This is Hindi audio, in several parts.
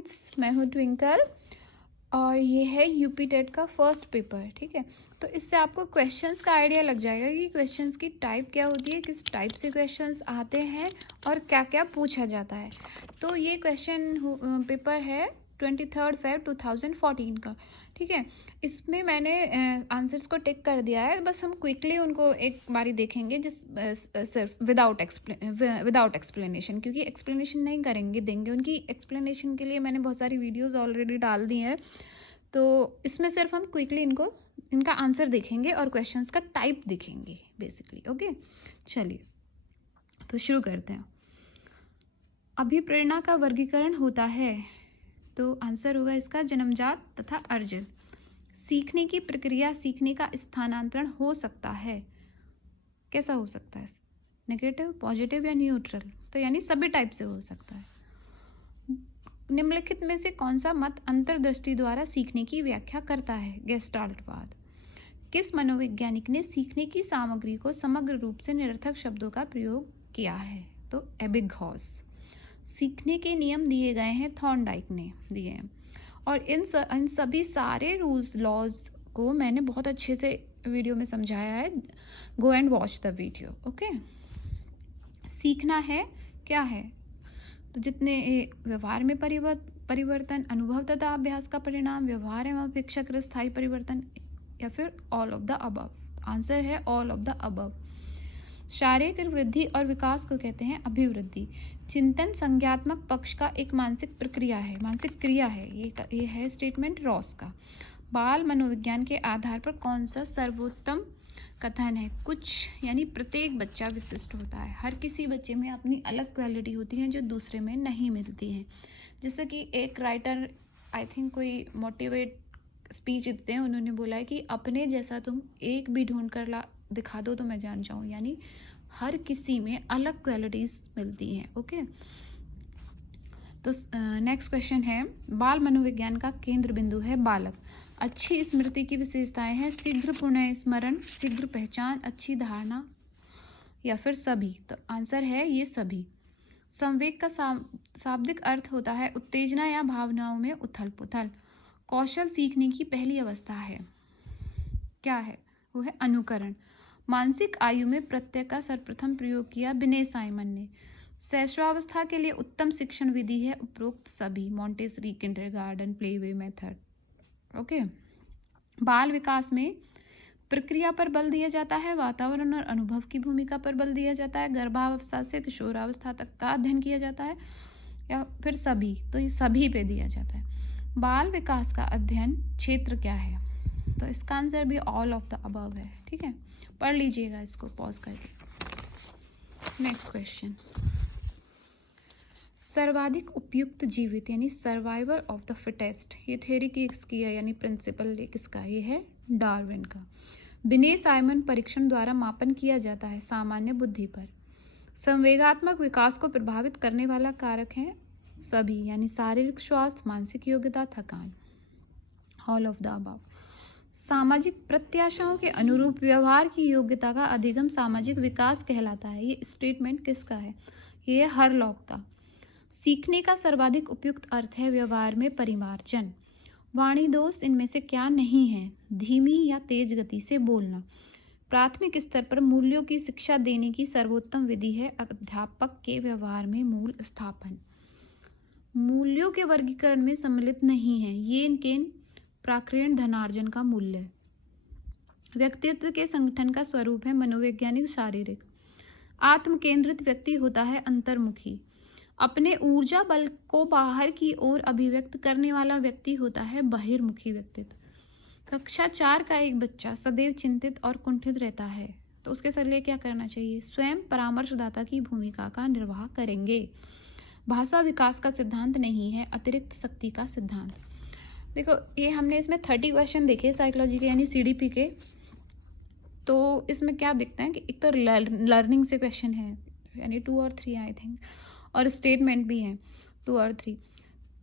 फ्रेंड्स, मैं हूँ ट्विंकल और ये है यूपी टेट का फर्स्ट पेपर। ठीक है, तो इससे आपको क्वेश्चंस का आइडिया लग जाएगा कि क्वेश्चंस की टाइप क्या होती है, किस टाइप से क्वेश्चंस आते हैं और क्या क्या पूछा जाता है। तो ये क्वेश्चन पेपर है 23 Feb 2014 का। ठीक है, इसमें मैंने आंसर्स को टिक कर दिया है, बस हम क्विकली उनको एक बारी देखेंगे सिर्फ विदाउट एक्सप्लेनेशन, क्योंकि एक्सप्लेनेशन नहीं देंगे। उनकी एक्सप्लेनेशन के लिए मैंने बहुत सारी वीडियोस ऑलरेडी डाल दी हैं, तो इसमें सिर्फ हम क्विकली इनका आंसर देखेंगे और क्वेश्चंस का टाइप देखेंगे बेसिकली। ओके, चलिए तो शुरू करते हैं। अभिप्रेरणा का वर्गीकरण होता है, तो आंसर होगा इसका जन्मजात तथा अर्जित। सीखने की प्रक्रिया, सीखने का स्थानांतरण हो सकता है। कैसा हो सकता है? नेगेटिव, पॉजिटिव या न्यूट्रल? तो यानी सभी टाइप से हो सकता है। निम्नलिखित में से कौन सा मत अंतर्दृष्टि द्वारा सीखने की व्याख्या करता है? गेस्टाल्टवाद। किस मनोवैज्ञानिक ने सीखने की सामग्री को समग्र रूप से निरर्थक शब्दों का प्रयोग किया है? तो एबिंगहॉस। सीखने के नियम दिए गए हैं, थॉर्नडाइक ने दिए हैं, और इन सभी सारे रूल्स लॉज को मैंने बहुत अच्छे से वीडियो में समझाया है। Go and watch the video. Okay, सीखना है क्या है? तो जितने व्यवहार में परिवर्तन, अनुभव तथा अभ्यास का परिणाम, व्यवहार एवं अपेक्षाकृत स्थायी परिवर्तन, या फिर all of the above. Answer है ऑल ऑफ द अबव। शारीरिक वृद्धि और विकास को कहते हैं अभिवृद्धि। चिंतन संज्ञात्मक पक्ष का एक मानसिक क्रिया है। ये है स्टेटमेंट रॉस का। बाल मनोविज्ञान के आधार पर कौन सा सर्वोत्तम कथन है? कुछ यानी प्रत्येक बच्चा विशिष्ट होता है। हर किसी बच्चे में अपनी अलग क्वालिटी होती है जो दूसरे में नहीं मिलती है। जैसे कि एक राइटर, आई थिंक कोई मोटिवेट स्पीच देते हैं, उन्होंने बोला है कि अपने जैसा तुम एक भी ढूंढ कर दिखा दो तो मैं जान जाऊं। यानी हर किसी में अलग क्वालिटीज मिलती हैं। ओके, तो नेक्स्ट क्वेश्चन है, बाल मनोविज्ञान का केंद्र बिंदु है बालक। अच्छी स्मृति की विशेषताएं हैं शीघ्र पुनः स्मरण, शीघ्र पहचान, अच्छी धारणा, या फिर सभी? तो आंसर है ये सभी। संवेग का शाब्दिक अर्थ होता है उत्तेजना या भावनाओं में उथल पुथल। कौशल सीखने की पहली अवस्था है, क्या है? वो है अनुकरण। मानसिक आयु में प्रत्यय का सर्वप्रथम प्रयोग किया विनय साइमन ने। शैशवावस्था के लिए उत्तम शिक्षण विधि है उपरोक्त सभी, Montessori, kindergarten, playway method. Okay, बाल विकास में प्रक्रिया पर बल दिया जाता है, वातावरण और अनुभव की भूमिका पर बल दिया जाता है, गर्भावस्था से किशोरावस्था तक का अध्ययन किया जाता है, या फिर सभी? तो ये सभी पे दिया जाता है। बाल विकास का अध्ययन क्षेत्र क्या है? तो इसका आंसर भी ऑल ऑफ द अबव है। ठीक है, पढ़ लीजिएगा इसको पॉज करके। नेक्स्ट क्वेश्चन, सर्वाधिक उपयुक्त जीवित यानी सर्वाइवल ऑफ द फिटेस्ट, ये थ्योरी किसकी है यानी प्रिंसिपल किसका? ये है डार्विन का। विनय साइमन परीक्षण द्वारा मापन किया जाता है सामान्य बुद्धि पर। संवेगात्मक विकास को प्रभावित करने वाला कारक है सभी, यानी शारीरिक स्वास्थ्य, मानसिक योग्यता, थकान, ऑल ऑफ द अबव। सामाजिक प्रत्याशाओं के अनुरूप व्यवहार की योग्यता का अधिगम सामाजिक विकास कहलाता है। ये स्टेटमेंट किसका है? ये है हरलॉक का। सीखने का सर्वाधिक उपयुक्त अर्थ है व्यवहार में परिमार्जन। वाणी दोष इनमें से क्या नहीं है? धीमी या तेज गति से बोलना। प्राथमिक स्तर पर मूल्यों की शिक्षा देने की सर्वोत्तम विधि है अध्यापक के व्यवहार में मूल स्थापन। मूल्यों के वर्गीकरण में सम्मिलित नहीं है ये इनके प्राक्रियण धनार्जन का मूल्य। व्यक्तित्व के संगठन का स्वरूप है मनोवैज्ञानिक शारीरिक। आत्म केंद्रित व्यक्ति होता है अंतर्मुखी। अपने ऊर्जा बल को बाहर की ओर अभिव्यक्त करने वाला व्यक्ति होता है बहिर्मुखी व्यक्तित्व। कक्षा 4 का एक बच्चा सदैव चिंतित और कुंठित रहता है, तो उसके लिए क्या करना चाहिए? स्वयं परामर्शदाता की भूमिका का निर्वाह करेंगे। भाषा विकास का सिद्धांत नहीं है, अतिरिक्त शक्ति का सिद्धांत। देखो, ये हमने इसमें 30 क्वेश्चन देखे साइकोलॉजी के यानी सीडीपी के। तो इसमें क्या दिखता है कि एक तो लर्निंग से क्वेश्चन है, यानी 2 और 3 आई थिंक, और स्टेटमेंट भी हैं 2 और 3।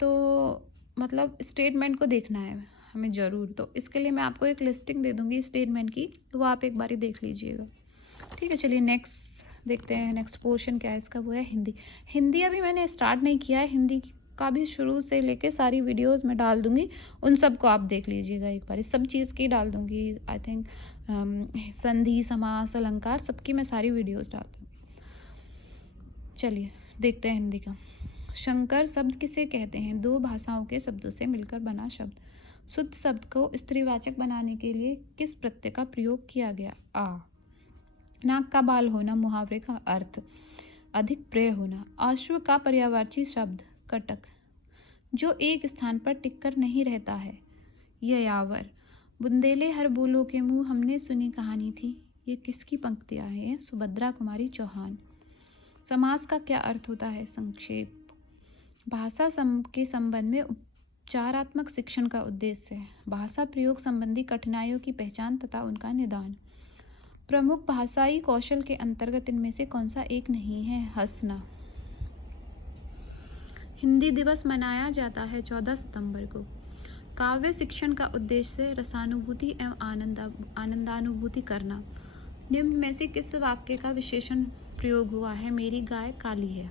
तो मतलब स्टेटमेंट को देखना है हमें ज़रूर। तो इसके लिए मैं आपको एक लिस्टिंग दे दूंगी स्टेटमेंट की, तो वो आप एक बारी देख लीजिएगा। ठीक है, चलिए नेक्स्ट देखते हैं। नेक्स्ट पोर्शन क्या है इसका? वो है हिंदी। हिंदी अभी मैंने स्टार्ट नहीं किया है, हिंदी का भी शुरू से लेके सारी वीडियोस मैं डाल दूंगी, उन सबको आप देख लीजिएगा एक बार, सब चीज़ की डाल दूंगी। आई थिंक संधि, समास, अलंकार सबकी मैं सारी वीडियोस डाल दूंगी। चलिए देखते हैं हिंदी का। शंकर शब्द किसे कहते हैं? दो भाषाओं के शब्दों से मिलकर बना शब्द। शुद्ध शब्द को स्त्रीवाचक बनाने के लिए किस प्रत्यय का प्रयोग किया गया? आ। नाक का बाल होना मुहावरे का अर्थ। अधिक प्रिय होना। अश्व का पर्यायवाची शब्द कटक। जो एक स्थान पर टिककर नहीं रहता है, ययावर। बुंदेले हर बोलो के मुंह हमने सुनी कहानी थी। ये किसकी पंक्तियां हैं? सुभद्रा कुमारी चौहान। समास का क्या अर्थ होता है? संक्षेप। भाषा के संबंध में उपचारात्मक शिक्षण का उद्देश्य है। भाषा प्रयोग संबंधी कठिनाइयों की पहचान तथा उनका निदान। प्रमुख भाषाई कौशल के अंतर्गत इनमें से कौन सा एक नहीं है? हंसना। हिंदी दिवस मनाया जाता है 14 सितंबर को। काव्य शिक्षण का उद्देश्य रसानुभूति एवं आनंदानुभूति करना। निम्न में से किस वाक्य का विशेषण प्रयोग हुआ है? मेरी गाय काली है।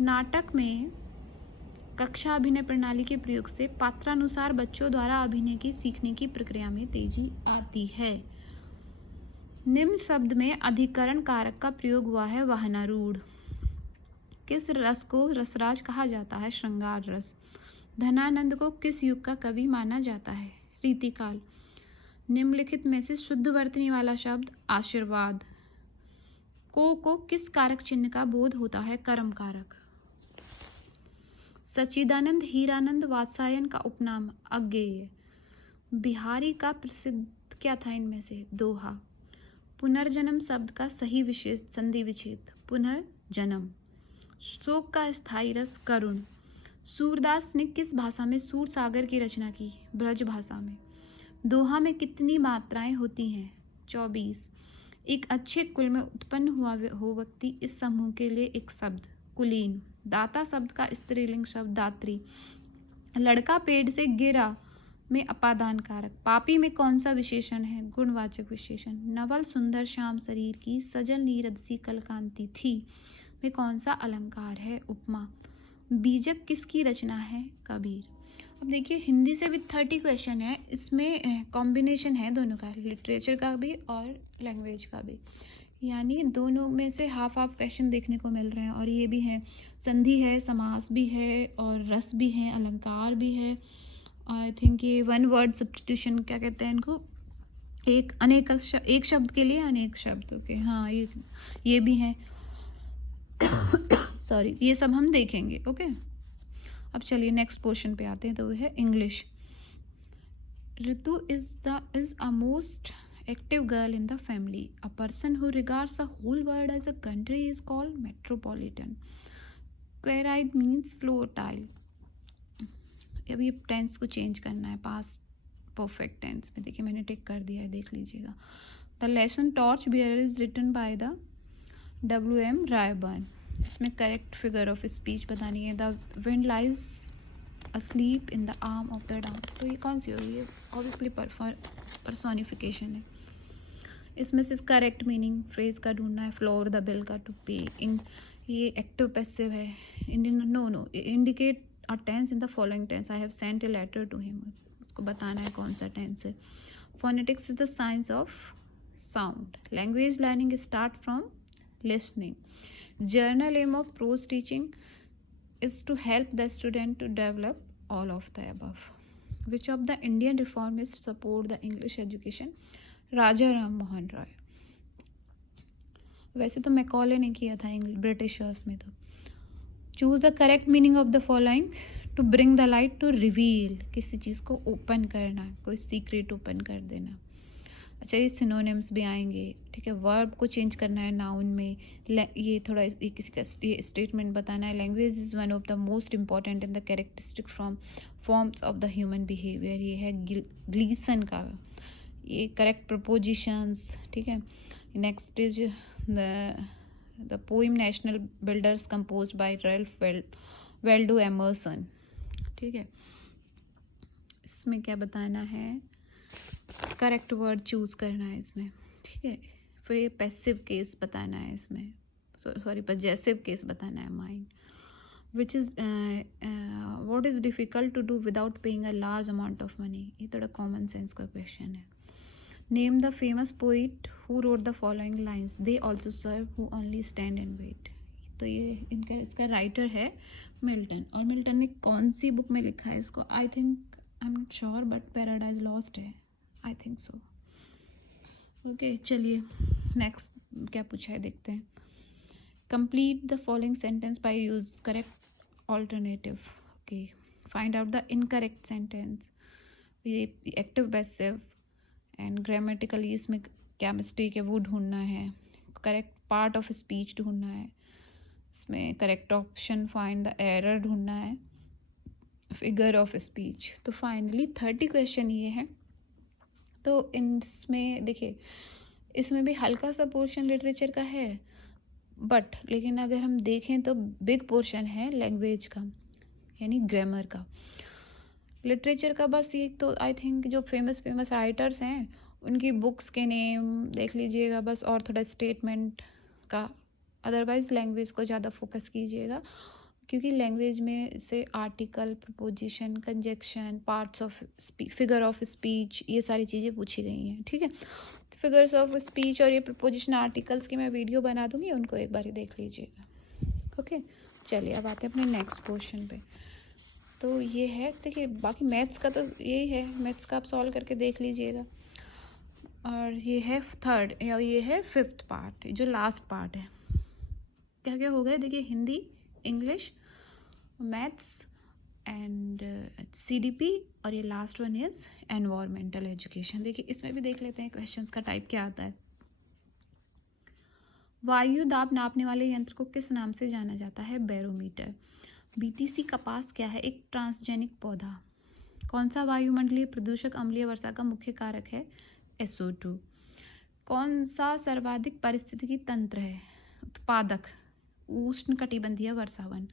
नाटक में कक्षा अभिनय प्रणाली के प्रयोग से पात्रानुसार बच्चों द्वारा अभिनय की सीखने की प्रक्रिया में तेजी आती है। निम्न शब्द में अधिकरण कारक का प्रयोग हुआ है? वाहनारूढ़। किस रस को रसराज कहा जाता है? श्रृंगार रस। धनानंद को किस युग का कवि माना जाता है? रीतिकाल। निम्नलिखित में से शुद्ध वर्तनी वाला शब्द? आशीर्वाद। को किस कारक चिन्ह का बोध होता है? कर्म कारक। सच्चिदानंद, हीरानंद, वात्सायन का उपनाम? अज्ञेय। बिहारी का प्रसिद्ध क्या था इनमें से? दोहा। पुनर्जन्म शब्द का सही विशेष संधि विच्छेद? पुनर्जन्म। शोक का स्थायी रस? करुण। सूरदास ने किस भाषा में सूर सागर की रचना की? ब्रज भाषा में। दोहा में कितनी मात्राएं होती हैं? 24। एक अच्छे कुल में उत्पन्न हुआ हो व्यक्ति इस समूह के लिए एक शब्द? कुलीन। दाता शब्द का स्त्रीलिंग शब्द? दात्री। लड़का पेड़ से गिरा में अपादान कारक। पापी में कौन सा विशेषण है? गुणवाचक विशेषण। नवल सुंदर श्याम शरीर की, सजल नीरद सी कलकांति थी में कौन सा अलंकार है? उपमा। बीजक किसकी रचना है? कबीर। अब देखिए हिंदी से भी 30 क्वेश्चन है, इसमें कॉम्बिनेशन है दोनों का, लिटरेचर का भी और लैंग्वेज का भी, यानी दोनों में से हाफ हाफ क्वेश्चन देखने को मिल रहे हैं। और ये भी है, संधि है, समास भी है और रस भी है, अलंकार भी है। आई थिंक ये वन वर्ड सब्स्टिट्यूशन क्या कहते हैं इनको, एक शब्द के लिए अनेक शब्द। ओके हाँ, ये भी है। सॉरी, ये सब हम देखेंगे। ओके अब चलिए नेक्स्ट पोर्शन पे आते हैं, तो वो है English. Ritu is a most active girl in the family. A person who regards the whole world as a country is called metropolitan. Querid means fertile. अब ये टेंस को चेंज करना है, पास्ट परफेक्ट टेंस में। देखिए मैंने टिक कर दिया है, देख लीजिएगा। The lesson torch bear is written by the W.M. Rayburn. इसमें करेक्ट फिगर ऑफ स्पीच बतानी है। The wind lies asleep in the arm of the dawn। तो ये कौन सी होगी? ये ऑब्वियसली पर्सोनिफिकेशन है। इसमें से करेक्ट मीनिंग फ्रेज का ढूंढना है। फ्लोर द बिल का, टू पे। ये एक्टिव पैसिव है। Indicate a tense in the following tense. I have sent a letter to him. उसको बताना है कौन सा टेंस है। Phonetics is the science of sound. Language learning start from listening. General aim of prose teaching is to help the student to develop all of the above. Which of the Indian reformists support the English education? Raja Ram Mohan Roy. वैसे तो मैकॉले ने किया था ब्रिटिशर्स में। तो choose the correct meaning of the following. To bring the light, to reveal, किसी चीज़ को ओपन करना, कोई सीक्रेट ओपन कर देना। अच्छा ये सिनोनिम्स भी आएंगे, ठीक है। वर्ब को चेंज करना है नाउन में। ये थोड़ा किसी का ये स्टेटमेंट बताना है। Language is one of the most important in the characteristic forms of the human behaviour. ये है ग्लीसन का, ये करेक्ट प्रपोजिशंस, ठीक है। Next is the poem national builders compose by Ralph Waldo Emerson, ठीक है। इसमें क्या बताना है? करेक्ट वर्ड चूज करना है इसमें, ठीक है। फिर ये पैसिव केस बताना है इसमें, सॉरी पजेसिव केस बताना है। Mind which is what is difficult to do without paying a large amount of money. ये थोड़ा कॉमन सेंस का क्वेश्चन है। Name the famous poet who wrote the following lines, they also serve who only stand and wait. तो ये इसका राइटर है मिल्टन। और मिल्टन ने कौन सी बुक में लिखा है इसको? I think, I am not sure, but paradise lost है, आई थिंक सो। ओके, चलिए नेक्स्ट क्या पूछा है देखते हैं। Complete the following sentence by use correct alternative. Okay, find out the incorrect sentence. ये एक्टिव पैसिव एंड ग्रामेटिकली इसमें क्या मिस्टेक है वो ढूंढना है। करेक्ट पार्ट ऑफ स्पीच ढूंढना है। इसमें correct option find the error ढूंढना है। Figure of speech. तो फाइनली 30 क्वेश्चन ये है। तो इसमें देखिए, इसमें भी हल्का सा पोर्शन लिटरेचर का है, बट लेकिन अगर हम देखें तो बिग पोर्शन है लैंग्वेज का, यानी ग्रामर का। लिटरेचर का बस ये तो आई थिंक जो फेमस राइटर्स हैं उनकी बुक्स के नेम देख लीजिएगा बस, और थोड़ा स्टेटमेंट का। अदरवाइज लैंग्वेज को ज़्यादा फोकस कीजिएगा, क्योंकि लैंग्वेज में से article, preposition, conjunction, parts of figure of speech, ये सारी चीज़ें पूछी गई हैं। ठीक है, फिगर्स ऑफ स्पीच और ये प्रपोजिशन आर्टिकल्स की मैं वीडियो बना दूंगी, उनको एक बार देख लीजिएगा। ओके, चलिए अब आते हैं अपने नेक्स्ट पोर्शन पे। तो ये है, देखिए बाकी मैथ्स का तो यही है, मैथ्स का आप सॉल्व करके देख लीजिएगा। और ये है थर्ड या ये है फिफ्थ पार्ट, जो लास्ट पार्ट है। क्या क्या हो गया देखिए, Hindi, English, maths and CDP, और ये last one is environmental education. देखिए इसमें भी देख लेते हैं क्वेश्चंस का टाइप क्या आता है। वायु दाब नापने वाले यंत्र को किस नाम से जाना जाता है? बैरोमीटर। BTC कपास क्या है? एक ट्रांसजेनिक पौधा। कौन सा वायुमंडलीय प्रदूषक अम्लीय वर्षा का मुख्य कारक है? SO2। कौन सा सर्वाधिक पारिस्थितिकी तंत्र है? उत्पादक। उष्णकटिबंधीय वर्षावन।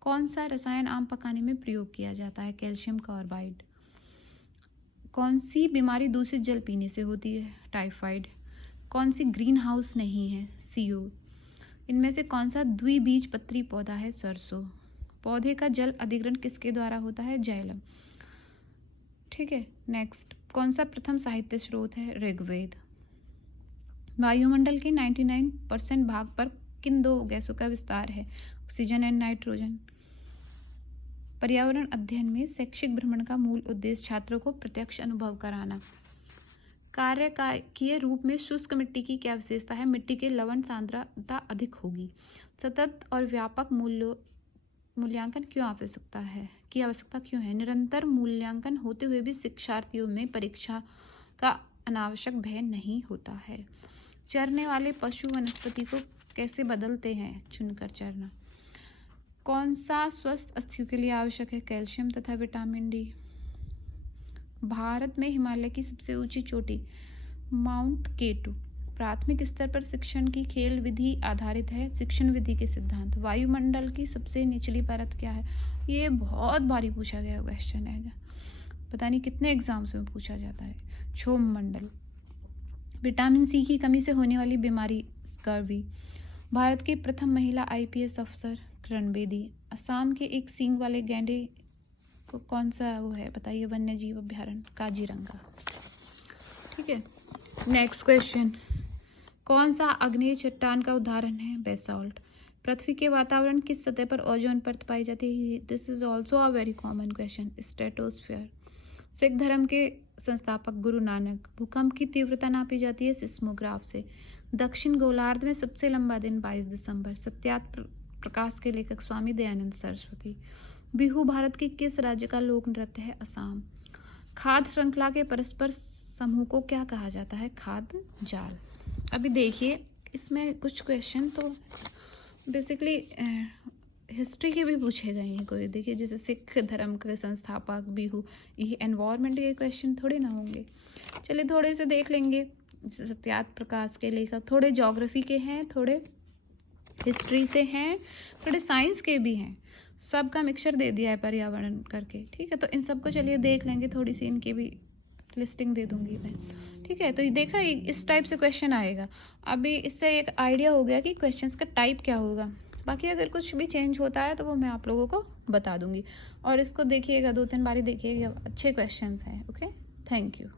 कौन सा रसायन आम पकाने में प्रयोग किया जाता है? Calcium carbide. कौन सी बीमारी दूषित जल पीने से होती है? टाइफाइड। कौन सी ग्रीन हाउस नहीं है? CO। इनमें से कौन सा द्विबीजपत्री पौधा है? सरसों। पौधे का जल अधिग्रहण किसके द्वारा होता है? जाइलम। ठीक है, नेक्स्ट, कौन सा प्रथम साहित्य स्रोत है? ऋग्वेद। वायुमंडल के 99% भाग पर किन दो गैसों का विस्तार है? Oxygen and nitrogen. पर्यावरण अध्ययन में शैक्षिक भ्रमण का मूल उद्देश्य छात्रों को प्रत्यक्ष अनुभव कराना। कार्यकीय रूप में शुष्क मिट्टी की क्या विशेषता है? मिट्टी के लवण सांद्रता अधिक होगी। सतत और व्यापक मूल्यांकन की आवश्यकता क्यों है? निरंतर मूल्यांकन होते हुए भी शिक्षार्थियों में परीक्षा का अनावश्यक भय नहीं होता है। चरने वाले पशु वनस्पति को कैसे बदलते हैं? चुनकर चरना। कौन सा स्वस्थ अस्थियों के लिए आवश्यक है? कैल्शियम तथा विटामिन D। भारत में हिमालय की सबसे ऊंची चोटी माउंट K2। प्राथमिक स्तर पर शिक्षण की खेल विधि आधारित है। शिक्षण विधि के सिद्धांत। वायुमंडल की सबसे निचली परत क्या है? ये बहुत बारी पूछा गया क्वेश्चन है, पता नहीं कितने एग्जाम्स में पूछा जाता है। क्षोभ मंडल। विटामिन C की कमी से होने वाली बीमारी स्कर्वी। भारत की प्रथम महिला IPS अफसर किरण बेदी। असम के एक सींग वाले गैंडे को कौन सा वो है बताइए? वन्य जीव अभ्यारण्य काजीरंगा। ठीक है, नेक्स्ट क्वेश्चन, कौन सा आग्नेय चट्टान का उदाहरण है? बेसाल्ट। पृथ्वी के वातावरण किस सतह पर ओजोन परत पाई जाती है? This is also a very common question, stratosphere. Sikh धर्म के संस्थापक गुरु नानक। भूकंप की तीव्रता नापी जाती है सिस्मोग्राफ से। दक्षिण गोलार्ध में सबसे लंबा दिन 22 दिसंबर। सत्यार्थ प्रकाश के लेखक स्वामी दयानंद सरस्वती। बिहू भारत के किस राज्य का लोक नृत्य है? असम। खाद्य श्रृंखला के परस्पर समूह को क्या कहा जाता है? खाद्य जाल। अभी देखिए इसमें कुछ क्वेश्चन तो बेसिकली हिस्ट्री के भी पूछे गए हैं कोई। देखिए जैसे सिख धर्म के संस्थापक, बिहू, ये एनवायरनमेंट के क्वेश्चन थोड़े ना होंगे। चलिए थोड़े से देख लेंगे। जैसे सत्यार्थ प्रकाश के लेखक, थोड़े ज्योग्राफी के हैं, थोड़े हिस्ट्री से हैं, थोड़े साइंस के भी हैं। सबका मिक्सचर दे दिया है पर्यावरण करके। ठीक है, तो इन सबको चलिए देख लेंगे, थोड़ी सी इनकी भी लिस्टिंग दे दूंगी मैं। ठीक है, तो ये देखा इस टाइप से क्वेश्चन आएगा। अभी इससे एक आइडिया हो गया कि क्वेश्चंस का टाइप क्या होगा। बाकी अगर कुछ भी चेंज होता है तो वो मैं आप लोगों को बता दूंगी। और इसको देखिएगा, 2-3 बारी देखिएगा, अच्छे क्वेश्चंस हैं। Okay, thank you.